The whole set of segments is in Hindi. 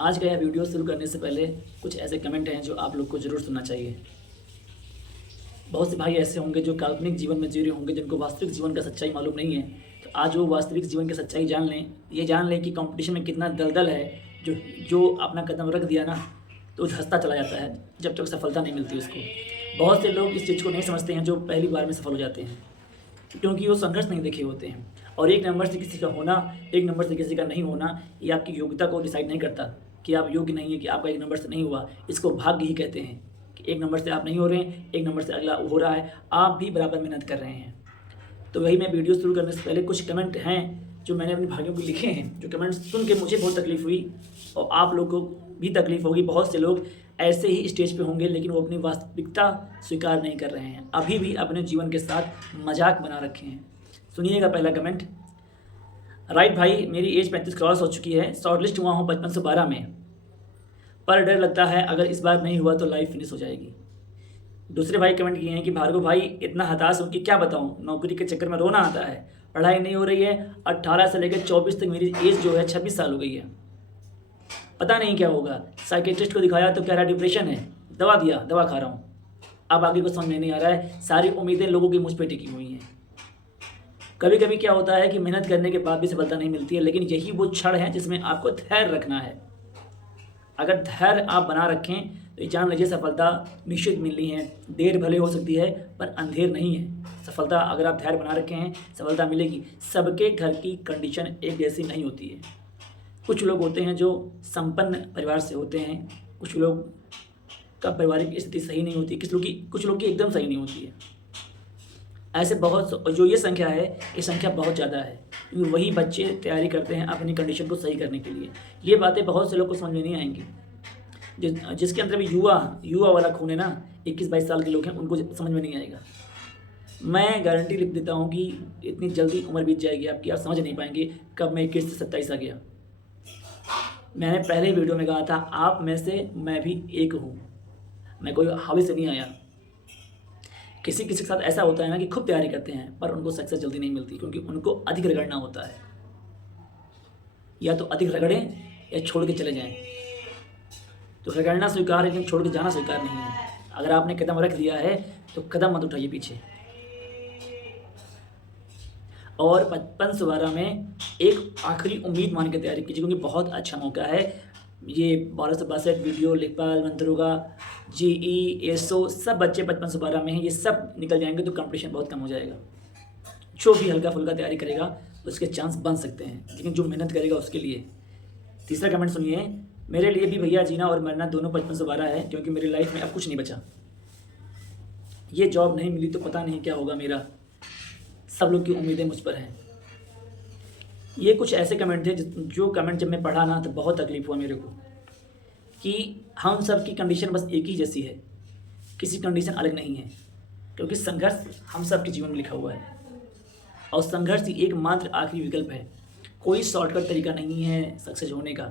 आज का यह वीडियो शुरू करने से पहले कुछ ऐसे कमेंट हैं जो आप लोग को ज़रूर सुनना चाहिए। बहुत से भाई ऐसे होंगे जो काल्पनिक जीवन में जी रहे होंगे, जिनको वास्तविक जीवन का सच्चाई मालूम नहीं है। तो आज वो वास्तविक जीवन की सच्चाई जान लें, ये जान लें कि कंपटीशन में कितना दलदल है। जो जो अपना कदम रख दिया ना, तो धंसता चला जाता है जब तक सफलता नहीं मिलती उसको। बहुत से लोग इस चीज़ को नहीं समझते हैं जो पहली बार में सफल हो जाते हैं, क्योंकि वो संघर्ष नहीं देखे होते हैं। और एक नंबर से किसी का होना, एक नंबर से किसी का नहीं होना, ये आपकी योग्यता को डिसाइड नहीं करता कि आप योग्य नहीं है, कि आपका एक नंबर से नहीं हुआ। इसको भाग्य ही कहते हैं कि एक नंबर से आप नहीं हो रहे हैं, एक नंबर से अगला हो रहा है, आप भी बराबर मेहनत कर रहे हैं। तो वही मैं वीडियो शुरू करने से पहले कुछ कमेंट हैं जो मैंने अपने भाइयों को लिखे हैं, जो कमेंट सुन के मुझे बहुत तकलीफ़ हुई और आप लोगों को भी तकलीफ़ होगी। बहुत से लोग ऐसे ही स्टेज पे होंगे, लेकिन वो अपनी वास्तविकता स्वीकार नहीं कर रहे हैं, अभी भी अपने जीवन के साथ मजाक बना रखे हैं। सुनिएगा पहला कमेंट। राइट भाई, मेरी एज 35 क्रॉस हो चुकी है, शॉर्ट लिस्ट हुआ हूँ 5512 में, पर डर लगता है अगर इस बार नहीं हुआ तो लाइफ फिनिश हो जाएगी। दूसरे भाई कमेंट किए हैं कि भार्गव भाई इतना हताश हूँ कि क्या बताऊँ, नौकरी के चक्कर में रोना आता है, पढ़ाई नहीं हो रही है, 18 से लेकर 24 तक मेरी एज जो है 26 साल हो गई है, पता नहीं क्या होगा। साइकेट्रिस्ट को दिखाया तो कह रहा है डिप्रेशन है, दवा दिया, दवा खा रहा हूँ, अब आगे कुछ समझ में नहीं आ रहा है। सारी उम्मीदें लोगों की मुझ पर टिकी हुई हैं। कभी कभी क्या होता है कि मेहनत करने के बाद भी सफलता नहीं मिलती है, लेकिन यही वो क्षण है जिसमें आपको धैर्य रखना है। अगर धैर्य आप बना रखें तो जान लीजिए सफलता निश्चित मिलनी है। देर भले हो सकती है पर अंधेर नहीं है। सफलता अगर आप धैर्य बना रखे हैं, सफलता मिलेगी। सबके घर की कंडीशन एक जैसी नहीं होती है। कुछ लोग होते हैं जो संपन्न परिवार से होते हैं, कुछ लोग का पारिवारिक स्थिति सही नहीं होती, कुछ लोग की एकदम सही नहीं होती है। ऐसे बहुत जो ये संख्या है, ये संख्या बहुत ज़्यादा है, क्योंकि वही बच्चे तैयारी करते हैं अपनी कंडीशन को सही करने के लिए। ये बातें बहुत से लोग को समझ में नहीं आएंगी। जिसके अंदर भी युवा वाला खून है ना, 21-22 साल के लोग हैं, उनको समझ में नहीं आएगा। मैं गारंटी लिख देता हूँ कि इतनी जल्दी उम्र बीत जाएगी आपकी, आप समझ नहीं पाएंगे कब मैं 21 से 27 आ गया। मैंने पहले वीडियो में कहा था, आप में से मैं भी एक हूँ, मैं कोई हवा से नहीं आया। किसी किसी के साथ ऐसा होता है ना कि खूब तैयारी करते हैं पर उनको सक्सेस जल्दी नहीं मिलती, क्योंकि उनको अधिक रगड़ना होता है। या तो अधिक रगड़ें या छोड़ के चले जाएं। तो रगड़ना स्वीकार है, लेकिन छोड़ के जाना स्वीकार नहीं है। अगर आपने कदम रख दिया है तो कदम मत उठाइए पीछे। और 5512 में एक आखिरी उम्मीद मान के तैयारी कीजिए, क्योंकि बहुत अच्छा मौका है। ये 1262 वीडियो, लेखपाल, मंत्रोगा, जेई, एसओ, सब बच्चे 5512 में हैं। ये सब निकल जाएंगे तो कंपटीशन बहुत कम हो जाएगा। जो भी हल्का फुल्का तैयारी करेगा उसके चांस बन सकते हैं, लेकिन जो मेहनत करेगा उसके लिए। तीसरा कमेंट सुनिए। मेरे लिए भी भैया जीना और मरना दोनों 5512 है, क्योंकि मेरी लाइफ में अब कुछ नहीं बचा। ये जॉब नहीं मिली तो पता नहीं क्या होगा मेरा, सब लोग की उम्मीदें मुझ पर हैं। ये कुछ ऐसे कमेंट थे जो कमेंट जब मैं पढ़ा ना तो बहुत तकलीफ हुआ मेरे को, कि हम सब की कंडीशन बस एक ही जैसी है, किसी कंडीशन अलग नहीं है, क्योंकि संघर्ष हम सब के जीवन में लिखा हुआ है और संघर्ष ही एकमात्र आखिरी विकल्प है। कोई शॉर्टकट तरीका नहीं है सक्सेस होने का।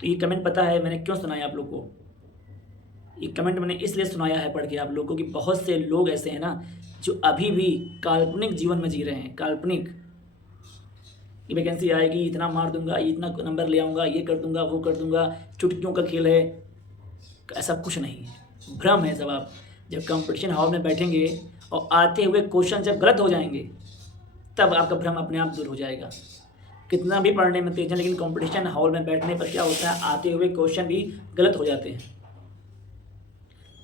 तो ये कमेंट पता है मैंने क्यों सुनाया आप लोग को? ये कमेंट मैंने इसलिए सुनाया है पढ़ के आप लोगों को, कि बहुत से लोग ऐसे हैं ना जो अभी भी काल्पनिक जीवन में जी रहे हैं। काल्पनिक कि वैकेंसी आएगी, इतना मार दूंगा, इतना नंबर ले आऊँगा, ये कर दूंगा, वो कर दूंगा, चुटकियों का खेल है। ऐसा कुछ नहीं है, भ्रम है सब। आप जब कंपटीशन हॉल में बैठेंगे और आते हुए क्वेश्चन जब गलत हो जाएंगे, तब आपका भ्रम अपने आप दूर हो जाएगा। कितना भी पढ़ने में तेज है, लेकिन कंपटीशन हॉल में बैठने पर क्या होता है, आते हुए क्वेश्चन भी गलत हो जाते हैं,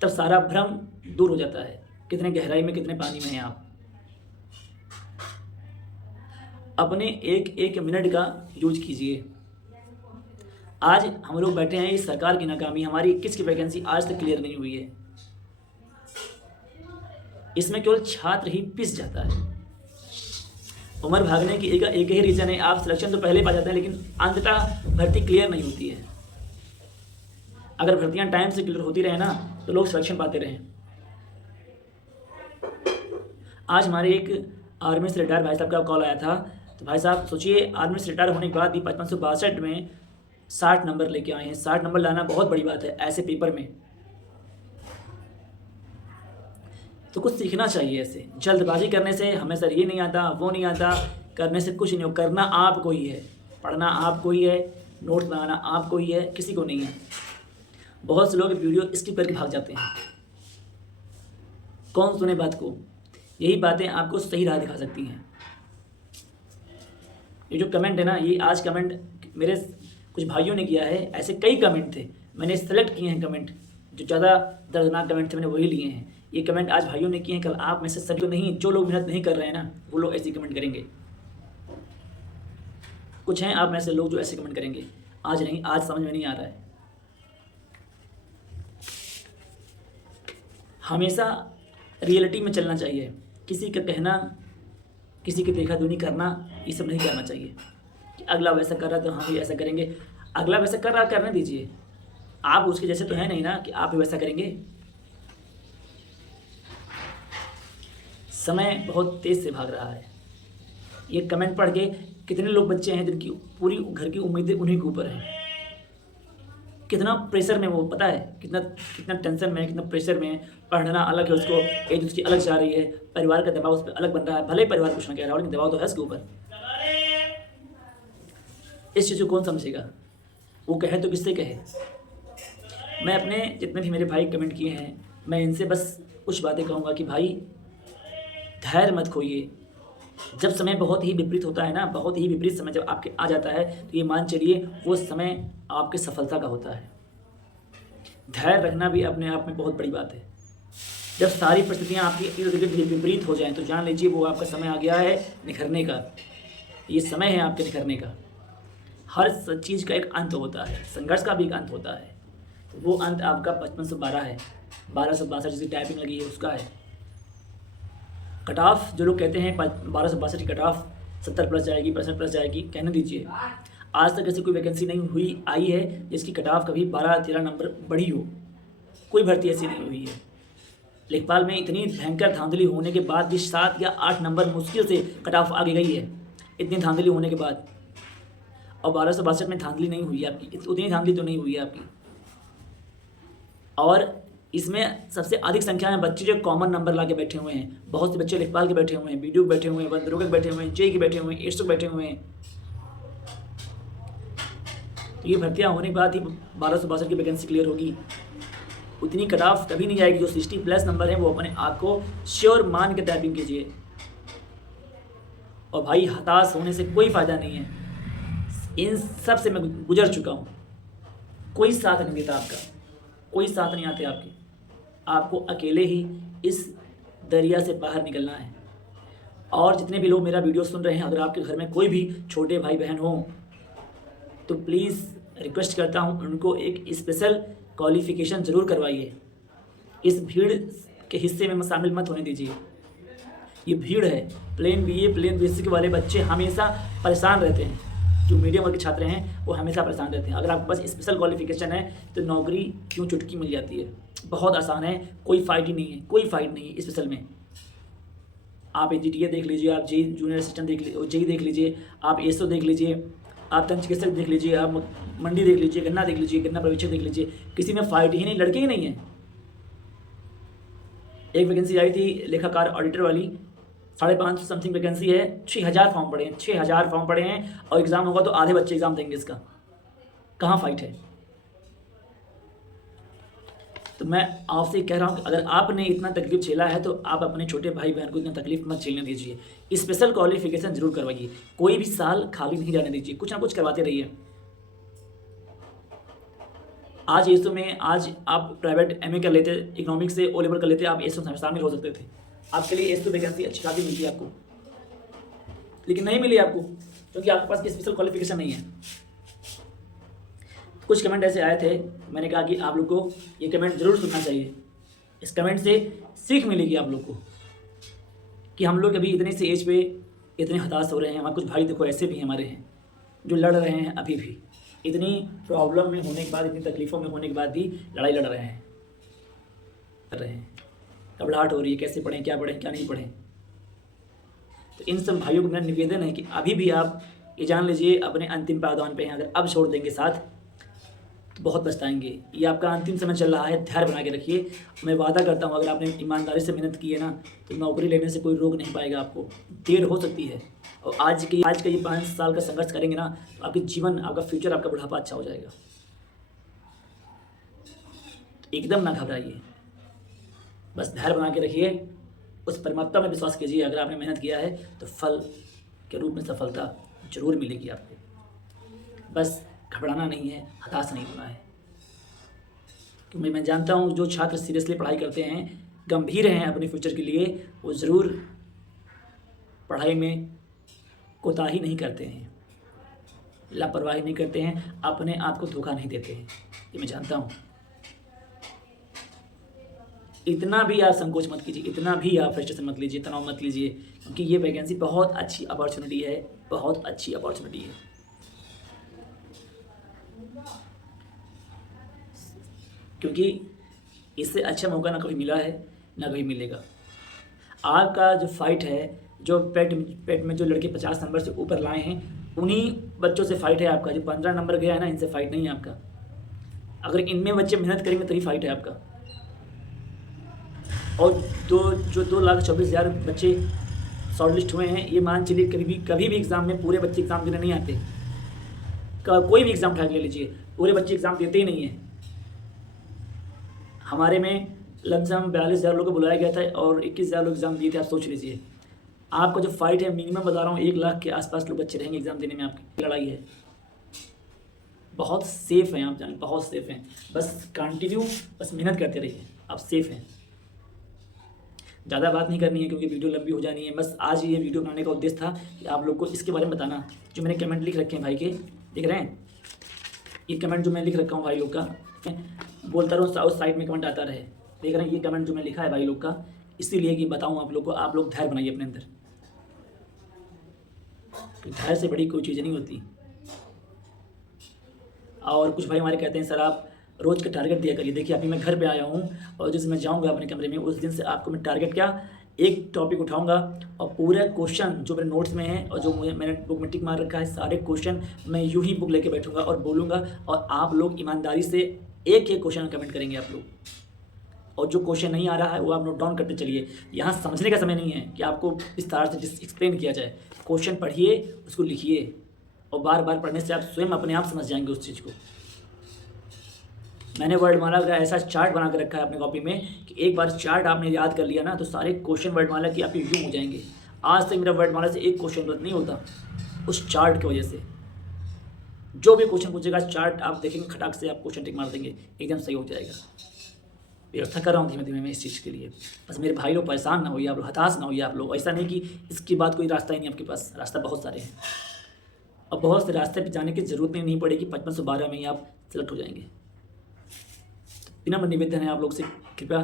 तब सारा भ्रम दूर हो जाता है। कितने गहराई में, कितने पानी में हैं आप। अपने एक एक मिनट का यूज कीजिए। आज हम लोग बैठे हैं, इस सरकार की नाकामी, हमारी 21 की वैकेंसी आज तक क्लियर नहीं हुई है। इसमें केवल छात्र ही पिस जाता है। उम्र भागने की एक ही रीज़न है, आप सिलेक्शन तो पहले पा जाते हैं, लेकिन अंततः भर्ती क्लियर नहीं होती है। अगर भर्तियां टाइम से क्लियर होती रहे ना तो लोग सिलेक्शन पाते रहे। आज हमारे एक आर्मी से रिटायर भाई साहब का कॉल आया था। तो भाई साहब सोचिए, आर्मी से रिटायर होने के बाद भी 5562 में 60 नंबर लेके आए हैं। 60 नंबर लाना बहुत बड़ी बात है ऐसे पेपर में। तो कुछ सीखना चाहिए। ऐसे जल्दबाजी करने से हमें सर ये नहीं आता, वो नहीं आता, करने से कुछ नहीं हो। करना आपको ही है, पढ़ना आपको ही है, नोट्स बनाना आपको ही है, किसी को नहीं है। बहुत से लोग वीडियो स्किप करके भाग जाते हैं, कौन सुने बात को। यही बातें आपको सही राह दिखा सकती हैं। ये जो कमेंट है ना, ये आज कमेंट मेरे कुछ भाइयों ने किया है, ऐसे कई कमेंट थे, मैंने सेलेक्ट किए हैं कमेंट, जो ज़्यादा दर्दनाक कमेंट थे मैंने वही लिए हैं। ये कमेंट आज भाइयों ने किए हैं, कल आप में से सभी को नहीं, जो लोग मेहनत नहीं कर रहे हैं ना, वो लोग ऐसे कमेंट करेंगे। कुछ हैं आप में से लोग जो ऐसे कमेंट करेंगे, आज नहीं, आज समझ में नहीं आ रहा है। हमेशा रियलिटी में चलना चाहिए, किसी का कहना, किसी की देखा-दुनी करना, ये सब नहीं करना चाहिए कि अगला वैसा कर रहा है तो हम भी ऐसा करेंगे। अगला वैसा कर रहा है, करने दीजिए, आप उसके जैसे तो हैं नहीं ना कि आप भी वैसा करेंगे। समय बहुत तेज़ से भाग रहा है। ये कमेंट पढ़ के कितने लोग बच्चे हैं जिनकी पूरी घर की उम्मीदें उन्हीं के ऊपर हैं। कितना प्रेशर में वो, पता है कितना कितना टेंशन में है, कितना प्रेशर में है। पढ़ना अलग है उसको, एज उसकी अलग जा रही है, परिवार का दबाव उस पर अलग बन रहा है। भले ही परिवार कुछ ना कह रहा हो, लेकिन दबाव तो है उसके ऊपर। इस चीज़ को कौन समझेगा, वो कहे तो किससे कहे। मैं अपने जितने भी मेरे भाई कमेंट किए हैं, मैं इनसे बस कुछ बातें कहूँगा कि भाई धैर्य मत खोइए। जब समय बहुत ही विपरीत होता है ना, बहुत ही विपरीत समय जब आपके आ जाता है, तो ये मान चलिए वो समय आपके सफलता का होता है। धैर्य रखना भी अपने आप में बहुत बड़ी बात है। जब सारी परिस्थितियाँ आपकी इर्द-गिर्द विपरीत हो जाएँ, तो जान लीजिए वो आपका समय आ गया है निखरने का। ये समय है आपके निखरने का। हर चीज़ का एक अंत होता है, संघर्ष का भी एक अंत होता है। तो वो अंत आपका 5512 है, 1262 जिसकी टाइपिंग लगी है उसका है। कट ऑफ जो लोग कहते हैं 1262 की कट ऑफ 70 प्लस जाएगी, 65 प्लस जाएगी, कहने दीजिए। आज तक ऐसी कोई वैकेंसी नहीं हुई आई है जिसकी कट ऑफ कभी 12-13 नंबर बढ़ी हो। कोई भर्ती ऐसी नहीं हुई है। लेखपाल में इतनी भयंकर धांधली होने के बाद भी 7 या 8 नंबर मुश्किल से कट ऑफ आगे गई है, इतनी धांधली होने के बाद। और 1262 में धांधली नहीं हुई है आपकी, उतनी धांधली तो नहीं हुई है आपकी। और इसमें सबसे अधिक संख्या में बच्चे जो कॉमन नंबर ला के बैठे हुए हैं। बहुत से बच्चे लेखपाल के बैठे हुए हैं, बीडीओ के बैठे हुए हैं, वन दरोगा के बैठे हुए हैं, जेई के बैठे हुए हैं, एसओ के बैठे हुए हैं। तो ये भर्तियाँ होने के बाद ही 1262 की वैकेंसी क्लियर होगी। उतनी कट ऑफ कभी नहीं जाएगी। जो 60 प्लस नंबर है वो अपने आप को श्योर मान के टाइपिंग कीजिए। और भाई हताश होने से कोई फ़ायदा नहीं है। इन सब से मैं गुजर चुका हूँ। कोई साथ नहीं देता आपका, कोई साथ नहीं आते आपके। आपको अकेले ही इस दरिया से बाहर निकलना है। और जितने भी लोग मेरा वीडियो सुन रहे हैं, अगर आपके घर में कोई भी छोटे भाई बहन हो तो प्लीज़ रिक्वेस्ट करता हूँ उनको एक स्पेशल क्वालिफ़िकेशन ज़रूर करवाइए। इस भीड़ के हिस्से में शामिल मत होने दीजिए। ये भीड़ है, प्लेन बीए प्लेन बेसिक वाले बच्चे हमेशा परेशान रहते हैं। जो मीडियम वर्ग के छात्र हैं वो हमेशा परेशान रहते हैं। अगर आपके पास स्पेशल क्वालिफ़िकेशन है तो नौकरी क्यों चुटकी मिल जाती है। बहुत आसान है, कोई फ़ाइट ही नहीं है, कोई फ़ाइट नहीं है स्पेशल में। आप एनजीटीए देख लीजिए, आप जेई जूनियर असिस्टेंट देख लीजिए, जेई देख लीजिए, आप एसओ देख लीजिए, आप दंत चिकित्सक देख लीजिए, आप मंडी देख लीजिए, गन्ना देख लीजिए, गन्ना पर्यवेक्षक देख लीजिए। किसी में फ़ाइट ही नहीं, लड़के ही नहीं है। एक वैकेंसी आई थी लेखाकार ऑडिटर वाली, 550 समथिंग वैकेंसी है, 6000 फॉर्म पड़े हैं, 6000 फॉर्म पड़े हैं और एग्ज़ाम होगा तो आधे बच्चे एग्ज़ाम देंगे इसका। कहाँ फ़ाइट है। तो मैं आपसे कह रहा हूँ कि अगर आपने इतना तकलीफ झेला है तो आप अपने छोटे भाई बहन को इतना तकलीफ मत झेलने दीजिए। स्पेशल क्वालिफिकेशन जरूर करवाइए। कोई भी साल खाली नहीं जाने दीजिए, कुछ ना कुछ करवाते रहिए। आज एसओ में, आज आप प्राइवेट एमए कर लेते, इकोनॉमिक्स से ओ लेवल कर लेते, आप एसओ शामिल हो सकते थे। आपके लिए एसओ वैकेंसी अच्छी खासी मिलती है आपको, लेकिन नहीं मिली आपको क्योंकि आपके पास स्पेशल क्वालिफिकेशन नहीं है। कुछ कमेंट ऐसे आए थे, मैंने कहा कि आप लोग को ये कमेंट ज़रूर सुनना चाहिए। इस कमेंट से सीख मिलेगी आप लोग को कि हम लोग अभी इतने से एज पे इतने हताश हो रहे हैं। हमारे कुछ भाई देखो ऐसे भी हमारे हैं जो लड़ रहे हैं अभी भी, इतनी प्रॉब्लम में होने के बाद, इतनी तकलीफ़ों में होने के बाद भी लड़ाई लड़ रहे हैं, घबराहट हो रही है, कैसे पढ़ें, क्या पढ़ें, क्या नहीं पढ़ें। तो इन सब भाइयों को मेरा निवेदन है कि अभी भी आप ये जान लीजिए अपने अंतिम पायदान पे हैं। अगर अब छोड़ देंगे साथ तो बहुत पछताएंगे। ये आपका अंतिम समय चल रहा है, धैर्य बना के रखिए। मैं वादा करता हूँ अगर आपने ईमानदारी से मेहनत की है ना तो नौकरी लेने से कोई रोक नहीं पाएगा आपको। देर हो सकती है और आज के ये 5 साल का संघर्ष करेंगे ना, तो आपके जीवन, आपका फ्यूचर, आपका बुढ़ापा अच्छा हो जाएगा। तो एकदम ना घबराइए, बस धैर्य बना के रखिए, उस परमात्मा में विश्वास कीजिए। अगर आपने मेहनत किया है तो फल के रूप में सफलता जरूर मिलेगी आपको। बस घबराना नहीं है, हताश नहीं होना है, क्योंकि मैं जानता हूँ जो छात्र सीरियसली पढ़ाई करते हैं, गंभीर हैं अपने फ्यूचर के लिए, वो ज़रूर पढ़ाई में कोताही नहीं करते हैं, लापरवाही नहीं करते हैं, अपने आप को धोखा नहीं देते हैं, ये मैं जानता हूँ। इतना भी आप संकोच मत कीजिए, इतना भी आप फ्रस्ट्रेशन मत लीजिए, तनाव मत लीजिए, क्योंकि ये वैकेंसी बहुत अच्छी अपॉर्चुनिटी है, बहुत अच्छी अपॉर्चुनिटी है। क्योंकि इससे अच्छा मौका ना कभी मिला है, ना कभी मिलेगा। आपका जो फाइट है, जो पेट में जो लड़के 50 नंबर से ऊपर लाए हैं, उन्हीं बच्चों से फाइट है आपका। जो 15 नंबर गया है ना, इनसे फाइट नहीं है आपका। अगर इनमें बच्चे मेहनत करेंगे तभी फाइट है आपका। और जो 2,24,000 बच्चे शॉर्ट लिस्ट हुए हैं, ये मान चलिए कभी भी एग्ज़ाम में पूरे बच्चे एग्ज़ाम देने नहीं आते। कोई भी एग्ज़ाम उठा के ले लीजिए, पूरे बच्चे एग्ज़ाम देते ही नहीं हैं। हमारे में लमसम 42,000 लोगों को बुलाया गया था और 21,000 लोग एग्ज़ाम दिए थे। आप सोच लीजिए, आपका जो फाइट है, मिनिमम बता रहा हूँ 1 लाख के आसपास लोग बच्चे रहेंगे एग्ज़ाम देने में। आपकी लड़ाई है, बहुत सेफ़ हैं आप जानें, बहुत सेफ़ हैं। बस कंटिन्यू, बस मेहनत करते रहिए, आप सेफ़ हैं। ज़्यादा बात नहीं करनी है क्योंकि वीडियो लंबी हो जानी है। बस आज ये वीडियो बनाने का उद्देश्य था कि आप लोग को इसके बारे में बताना। जो मैंने कमेंट लिख रखे हैं भाई के, देख रहे हैं ये कमेंट जो मैं लिख रखा हूँ भाई लोग का, बोलता रहूँ साउथ साइड में कमेंट आता रहे। देख रहे हैं ये कमेंट जो मैं लिखा है भाई लोग का, इसीलिए कि बताऊँ आप लोग को, आप लोग धैर्य बनाइए अपने अंदर। तो धैर्य से बड़ी कोई चीज़ नहीं होती। और कुछ भाई हमारे कहते हैं सर आप रोज़ का टारगेट दिया करिए। देखिए अभी मैं घर पे आया हूँ और जिस मैं जाऊँगा अपने कमरे में, उस दिन से आपको मैं टारगेट क्या, एक टॉपिक उठाऊँगा और पूरे क्वेश्चन जो मेरे नोट्स में हैं और जो मैंने बुक में टिक मार रखा है, सारे क्वेश्चन मैं यूँ ही बुक लेके बैठूँगा और बोलूँगा। और आप लोग ईमानदारी से एक क्वेश्चन कमेंट करेंगे आप लोग। और जो क्वेश्चन नहीं आ रहा है वो आप नोट डाउन करते चलिए। यहाँ समझने का समय नहीं है कि आपको विस्तार से एक्सप्लेन किया जाए। क्वेश्चन पढ़िए, उसको लिखिए, और बार बार पढ़ने से आप स्वयं अपने आप समझ जाएंगे उस चीज़ को। मैंने वर्डमाला का ऐसा चार्ट बना कर रखा है अपने कॉपी में कि एक बार चार्ट आपने याद कर लिया ना, तो सारे क्वेश्चन वर्डमाला की आपके यूँ हो जाएंगे। आज तक मेरा वर्डमाला से एक क्वेश्चन गलत नहीं होता, उस चार्ट की वजह से। जो भी क्वेश्चन पूछेगा चार्ट आप देखेंगे, खटाक से आप क्वेश्चन टिक मार देंगे, एकदम सही हो जाएगा। व्यवस्था कर रहा हूँ धीमे धीमे मैं इस चीज़ के लिए। बस मेरे भाई लोग परेशान ना होइए, आप लोग हताश ना होइए। आप लोग ऐसा नहीं कि इसके बाद कोई रास्ता ही नहीं आपके पास, रास्ता बहुत सारे हैं और बहुत से रास्ते पे जाने की ज़रूरत नहीं पड़ेगी। 5512 में ही आप सेलेक्ट हो जाएंगे। बिना निवेदन है आप लोग से, कृपया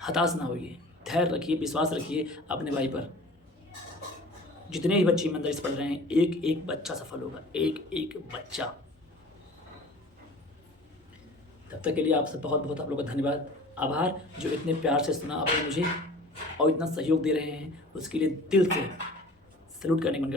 हताश ना होइए, धैर्य रखिए, विश्वास रखिए अपने भाई पर। जितने ही बच्चे ईमानदारी से पढ़ रहे हैं, एक एक बच्चा सफल होगा, एक एक बच्चा। तब तक के लिए आपसे बहुत बहुत आप लोगों का धन्यवाद, आभार, जो इतने प्यार से सुना आपने मुझे और इतना सहयोग दे रहे हैं, उसके लिए दिल से सैल्यूट करने का मन करता है।